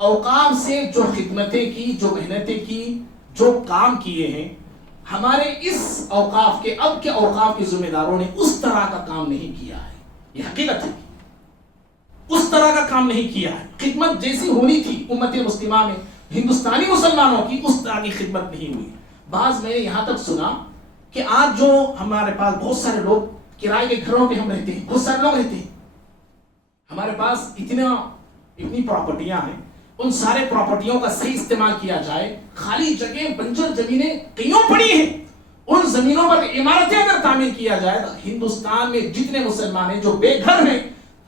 اوقاف سے جو خدمتیں کی، جو محنتیں کی، جو کام کیے ہیں، ہمارے اس اوقاف کے، اب کے اوقاف کے ذمہ داروں نے اس طرح کا کام نہیں کیا ہے. یہ حقیقت ہے، اس طرح کا کام نہیں کیا ہے. خدمت جیسی ہونی تھی امت مسلمہ میں، ہندوستانی مسلمانوں کی، اس طرح کی خدمت نہیں ہوئی. بعض میں نے یہاں تک سنا کہ آج جو ہمارے پاس بہت سارے لوگ کرائے کے گھروں پہ ہم رہتے ہیں، بہت سارے لوگ رہتے ہیں، ہمارے پاس اتنی پراپرٹیاں ہیں، ان سارے پراپرٹیوں کا صحیح استعمال کیا جائے، خالی جگہ بنجر زمینیں کئیوں پڑی ہیں، ان زمینوں پر عمارتیں اگر تعمیر کیا جائے تو ہندوستان میں جتنے مسلمان ہیں جو بے گھر ہیں،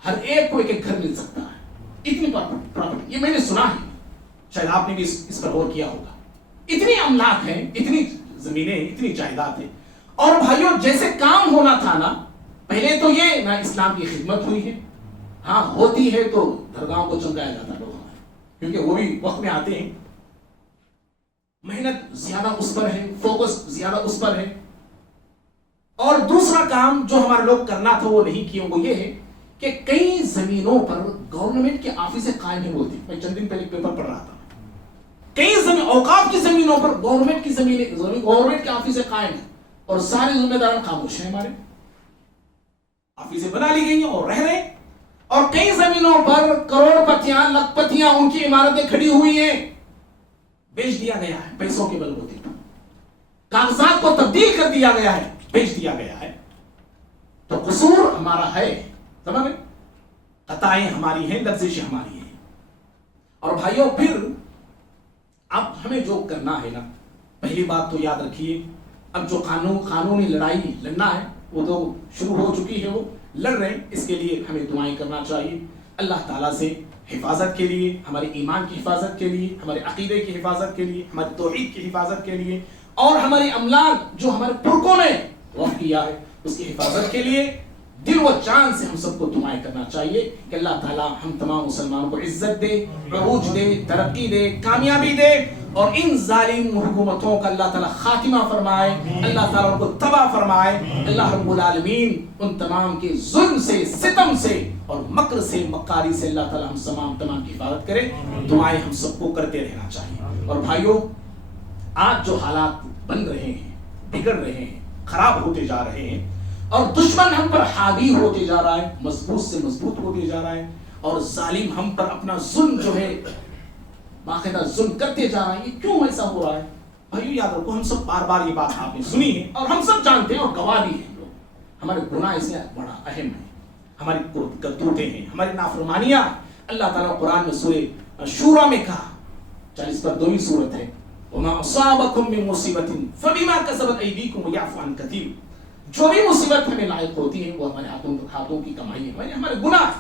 ہر ایک کو ایک گھر مل سکتا ہے، اتنی پراپرٹی، یہ میں نے سنا ہے، شاید آپ نے بھی اس پر غور کیا ہوگا، اتنی املاک ہیں، اتنی زمینیں، اتنی جائیداد ہیں. اور بھائیوں جیسے کام ہونا تھا نا، پہلے تو یہ نہ اسلام کی خدمت ہوئی ہے، ہاں ہوتی ہے تو درگاہوں کو چمکایا جاتا ہے لوگوں میں، کیونکہ وہ بھی وقت میں آتے ہیں، محنت زیادہ اس پر ہے، فوکس زیادہ اس پر ہے. اور دوسرا کام جو ہمارے لوگ کرنا تھا وہ نہیں کیے، وہ یہ ہے کہ کئی زمینوں پر گورنمنٹ کے آفیسیں قائم ہیں ہوتی. میں چند دن پہلے پیپر پڑھ رہا تھا، کئی اوقاف کی زمینوں پر گورنمنٹ کی زمینیں، گورنمنٹ کے آفیسیں قائم ہیں اور سارے ذمہ داران خاموش ہیں، ہمارے آفیسیں بنا لی گئی ہیں اور رہ رہے ہیں. اور کئی زمینوں پر کروڑ پتیاں، لکھ پتیاں، ان کی عمارتیں کھڑی ہوئی ہیں، بیچ دیا گیا ہے پیسوں کے بلبوتے پر، کاغذات کو تبدیل کر دیا گیا ہے، بیچ دیا گیا ہے. تو قصور ہمارا ہے، سمجھ گئے، خطائیں ہماری ہیں، لفزشیں ہماری ہیں. اور بھائیوں پھر اب ہمیں جو کرنا ہے نا، پہلی بات تو یاد رکھیے، اب جو قانونی لڑائی لڑنا ہے وہ تو شروع ہو چکی ہے، وہ لڑ رہے ہیں، اس کے لیے ہمیں دعائیں کرنا چاہیے اللہ تعالیٰ سے، حفاظت کے لیے، ہمارے ایمان کی حفاظت کے لیے، ہمارے عقیدے کی حفاظت کے لیے، ہماری توحید کی حفاظت کے لیے، اور ہماری املاک جو ہمارے پرکوں نے وقف کیا ہے اس کی حفاظت کے لیے دل و جان سے ہم سب کو دعائیں کرنا چاہیے کہ اللہ تعالیٰ ہم تمام مسلمانوں کو عزت دے، عروج دے، ترقی دے، کامیابی دے، اور ان ظالم حکومتوں کا اللہ تعالیٰ خاتمہ فرمائے، اللہ تعالیٰ ان کو تباہ فرمائے. اللہ رب العالمین ان تمام کے ظلم سے، ستم سے اور مکر سے، مکاری سے اللہ تعالیٰ ہم تمام کی حفاظت کرے. دعائیں ہم سب کو کرتے رہنا چاہیے. اور بھائیوں آج جو حالات بن رہے ہیں، بگڑ رہے ہیں، خراب ہوتے جا رہے ہیں، اور دشمن ہم پر حاوی ہوتے جا رہا ہے، مضبوط سے مضبوط ہوتے جا رہا ہے، اور ظالم ہم پر اپنا ظلم جو ہے باقاعدہ ظلم کرتے جا رہا ہے. یہ کیوں ایسا ہو رہا ہے؟ بھائیو یاد رکھو، ہم سب بار بار یہ بات آپ نے سنی ہے اور ہم سب جانتے ہیں اور گواہ بھی ہیں. لوگ ہمارے گناہ اس میں بڑا اہم ہے، ہماری کرتوتیں ہیں، ہماری نافرمانیاں. اللہ تعالیٰ قرآن میں سورہ شورا میں کہا، 40 پر 2ویں سورت ہے، وَمَا أَصَابَكُم مِّن مُّصِيبَةٍ فَبِمَا كَسَبَتْ أَيْدِيكُمْ وَيَعْفُو عَن كَثِيرٍ. جو بھی مصیبت ہمیں لاحق ہوتی ہے وہ ہمارے ہاتھوں کی کمائی ہے، ہمارے گناہ.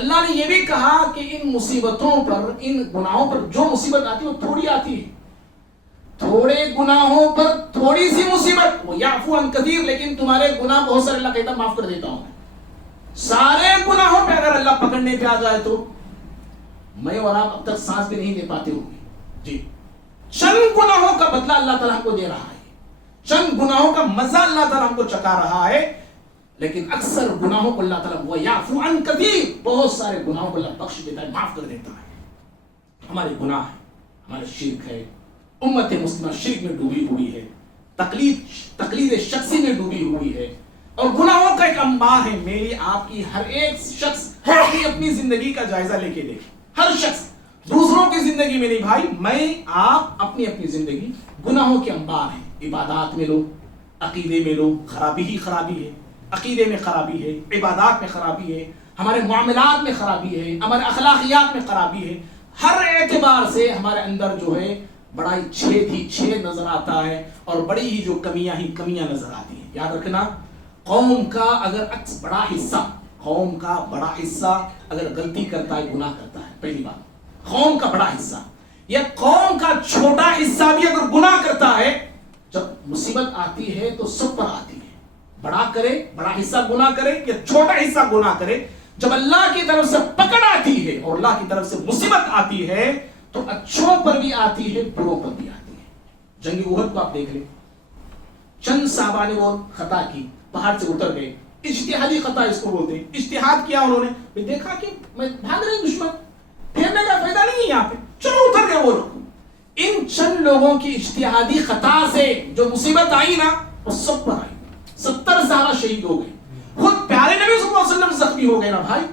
اللہ نے یہ بھی کہا کہ ان مصیبتوں پر، ان گناہوں پر جو مصیبت آتی ہے وہ تھوڑی آتی ہے، تھوڑے گناہوں پر تھوڑی سی مصیبت، وہ یعفو عن کثیر، لیکن تمہارے گناہ بہت سارے اللہ کہتا معاف کر دیتا ہوں. سارے گناہوں پہ اگر اللہ پکڑنے پہ آ جائے تو میں اور آپ اب تک سانس بھی نہیں لے پاتے ہوں گے. جی، چند گناہوں کا بدلہ اللہ تعالیٰ ہم کو دے رہا ہے، چند گناہوں کا مزہ اللہ تعالیٰ ہم کو چکا رہا ہے، لیکن اکثر گناہوں کو اللہ تعالیٰ وَيَعْفُو عَن كَثِيرٍ، بہت سارے گناہوں کو اللہ بخش دیتا ہے، معاف کر دیتا ہے. ہمارے گناہ ہے، ہمارے شرک ہے، امت مسلمہ شرک میں ڈوبی ہوئی ہے، تقلید شخصی میں ڈوبی ہوئی ہے، اور گناہوں کا ایک انبار ہے. میری آپ کی ہر ایک شخص اپنی زندگی کا جائزہ لے کے دیکھے، ہر شخص، دوسروں کی زندگی میں نہیں بھائی، میں آپ اپنی زندگی گناہوں کے انبار ہیں. عبادات میں لو، عقیدے میں لو، خرابی ہی خرابی ہے، عقیدے میں خرابی ہے، عبادات میں خرابی ہے، ہمارے معاملات میں خرابی ہے، ہمارے اخلاقیات میں خرابی ہے. ہر اعتبار سے ہمارے اندر جو ہے بڑا ہی چھید ہی چھید نظر آتا ہے، اور بڑی ہی جو کمیاں ہی کمیاں نظر آتی ہیں. یاد رکھنا، قوم کا اگر بڑا حصہ اگر غلطی کرتا ہے، گناہ کرتا ہے، پہلی بات قوم کا بڑا حصہ، یا قوم کا چھوٹا حصہ بھی اگر گناہ کرتا ہے، جب مصیبت آتی ہے تو سب پر آتی ہے، بڑا حصہ گناہ کرے یا چھوٹا حصہ گناہ کرے، جب اللہ کی طرف سے پکڑ آتی ہے اور اللہ کی طرف سے مصیبت آتی ہے تو اچھوں پر بھی آتی ہے، بروں پر بھی آتی ہے. جنگ احد کو آپ دیکھ لیں، چند صحابہ نے وہ خطا کی، پہاڑ سے اتر گئے، اجتہادی خطا اس کو بولتے ہیں. اجتہاد کیا انہوں نے، دیکھا کہ میں بھاگ رہے دشمن، پھیرنے کا فائدہ نہیں ہے یہاں پہ، چلو اتر گئے وہ لوگ. ان چند لوگوں کی اجتہادی خطا سے جو مصیبت آئی نا وہ سب پر آئی. 70 صحابہ شہید ہو گئے، خود پیارے نبی صلی اللہ علیہ وسلم زخمی ہو گئے نا بھائی.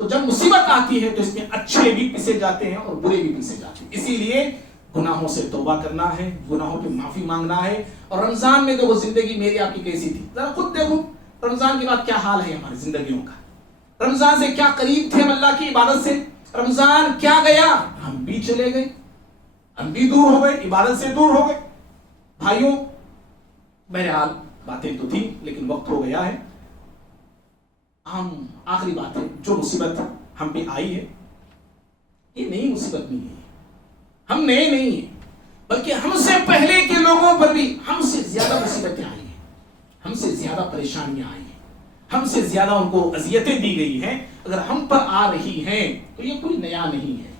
تو جب مصیبت آتی ہے تو اس میں اچھے بھی پیسے جاتے ہیں اور برے بھی پیسے جاتے ہیں. اسی لیے گناہوں سے توبہ کرنا ہے, گناہوں کی معافی مانگنا ہے. اور رمضان میں دیکھو زندگی میری آپ کی کیسی تھی, ذرا خود دیکھو رمضان کے بعد کیا حال ہے ہماری زندگیوں کا. رمضان سے کیا قریب تھے ہم اللہ کی عبادت سے, رمضان کیا گیا ہم بھی چلے گئے, ہم بھی دور ہو گئے, عبادت سے دور ہو گئے. بھائیوں بہرحال باتیں تو تھی لیکن وقت ہو گیا ہے. ہم آخری بات ہے, جو مصیبت ہم پہ آئی ہے یہ نئی مصیبت نہیں ہے, ہم نئے نہیں ہیں, بلکہ ہم سے پہلے کے لوگوں پر بھی ہم سے زیادہ مصیبتیں آئی ہیں, ہم سے زیادہ پریشانیاں آئی ہیں, ہم سے زیادہ ان کو اذیتیں دی گئی ہیں. اگر ہم پر آ رہی ہیں تو یہ کوئی نیا نہیں ہے,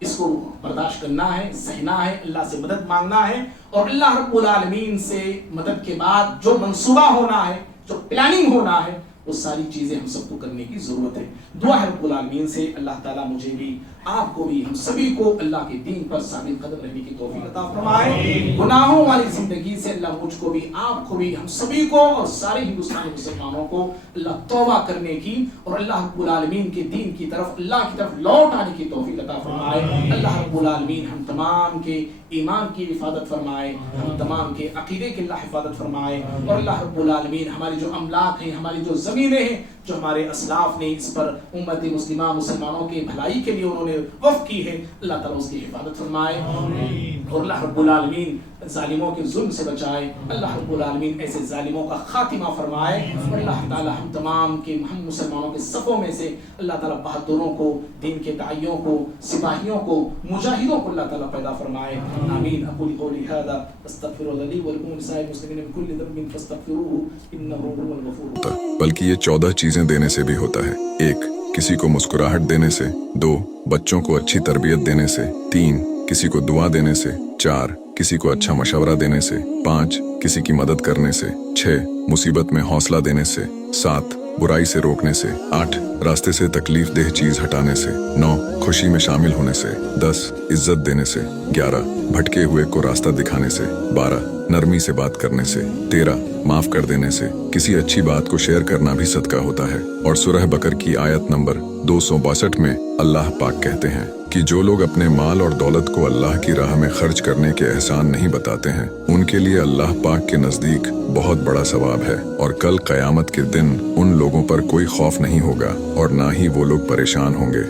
اس کو برداشت کرنا ہے, سہنا ہے, اللہ سے مدد مانگنا ہے. اور اللہ رب العالمین سے مدد کے بعد جو منصوبہ ہونا ہے, جو پلاننگ ہونا ہے, وہ ساری چیزیں ہم سب کو کرنے کی ضرورت ہے. دعا ہے رب العالمین سے اللہ تعالیٰ مجھے بھی, آپ کو بھی, ہم سبھی کو اللہ کے دین پر ثابت قدم رہنے کی توفیق عطا فرمائے. گناہوں والی زندگی سے اللہ مجھ کو بھی, آپ کو بھی, ہم سبھی کو اور سارے ہندوستانی مسلمانوں کو اللہ توبہ کرنے کی اور اللہ رب العالمین کے دین کی طرف, اللہ کی طرف لوٹ آنے کی توفیق عطا فرمائے. اللہ رب العالمین ہم تمام کے ایمان کی حفاظت فرمائے, ہم تمام کے عقیدے کی اللہ حفاظت فرمائے. اور اللہ رب العالمین ہماری جو املاک ہیں, ہماری جو زمینیں ہیں, جو ہمارے اسلاف نے اس پر امت مسلمہ مسلمانوں کے بھلائی کے لیے انہوں نے وقف کی ہے, اللہ تعالیٰ اس کی حفاظت فرمائے. اور اللہ رب العالمین ظالموں کے ظلم سے بچائے. اللہ رب العالمین ایسے ظالموں کا خاتمہ فرمائے. اور اللہ تعالیٰ ہم تمام کے, ہم مسلمانوں کے صفوں میں سے اللہ تعالیٰ بہادروں کو, دین کے داعیوں کو, سپاہیوں کو, مجاہدوں کو اللہ تعالیٰ پیدا فرمائے. آمین. اقول قولی ھذا استغفر اللہ لی ولکم ولسائر المسلمین من کل ذنب فاستغفروہ انہ هو الغفور الرحیم. بلکہ یہ 14 چیزیں دینے سے بھی ہوتا ہے. 1. کسی کو مسکراہٹ دینے سے. 2. بچوں کو اچھی تربیت دینے سے. 3. کسی کو دعا دینے سے. 4. کسی کو اچھا مشورہ دینے سے. 5. کسی کی مدد کرنے سے. 6. مصیبت میں حوصلہ دینے سے. 7. برائی سے روکنے سے. 8. راستے سے تکلیف دہ چیز ہٹانے سے. 9. خوشی میں شامل ہونے سے. 10. عزت دینے سے. 11. بھٹکے ہوئے کو راستہ دکھانے سے. 12. نرمی سے بات کرنے سے. 13. معاف کر دینے سے. کسی اچھی بات کو شیئر کرنا بھی صدقہ ہوتا ہے. اور سورہ بقر کی آیت نمبر 262 میں اللہ پاک کہتے ہیں کہ جو لوگ اپنے مال اور دولت کو اللہ کی راہ میں خرچ کرنے کے احسان نہیں بتاتے ہیں, ان کے لیے اللہ پاک کے نزدیک بہت بڑا ثواب ہے. اور کل قیامت کے دن ان لوگوں پر کوئی خوف نہیں ہوگا اور نہ ہی وہ لوگ پریشان ہوں گے.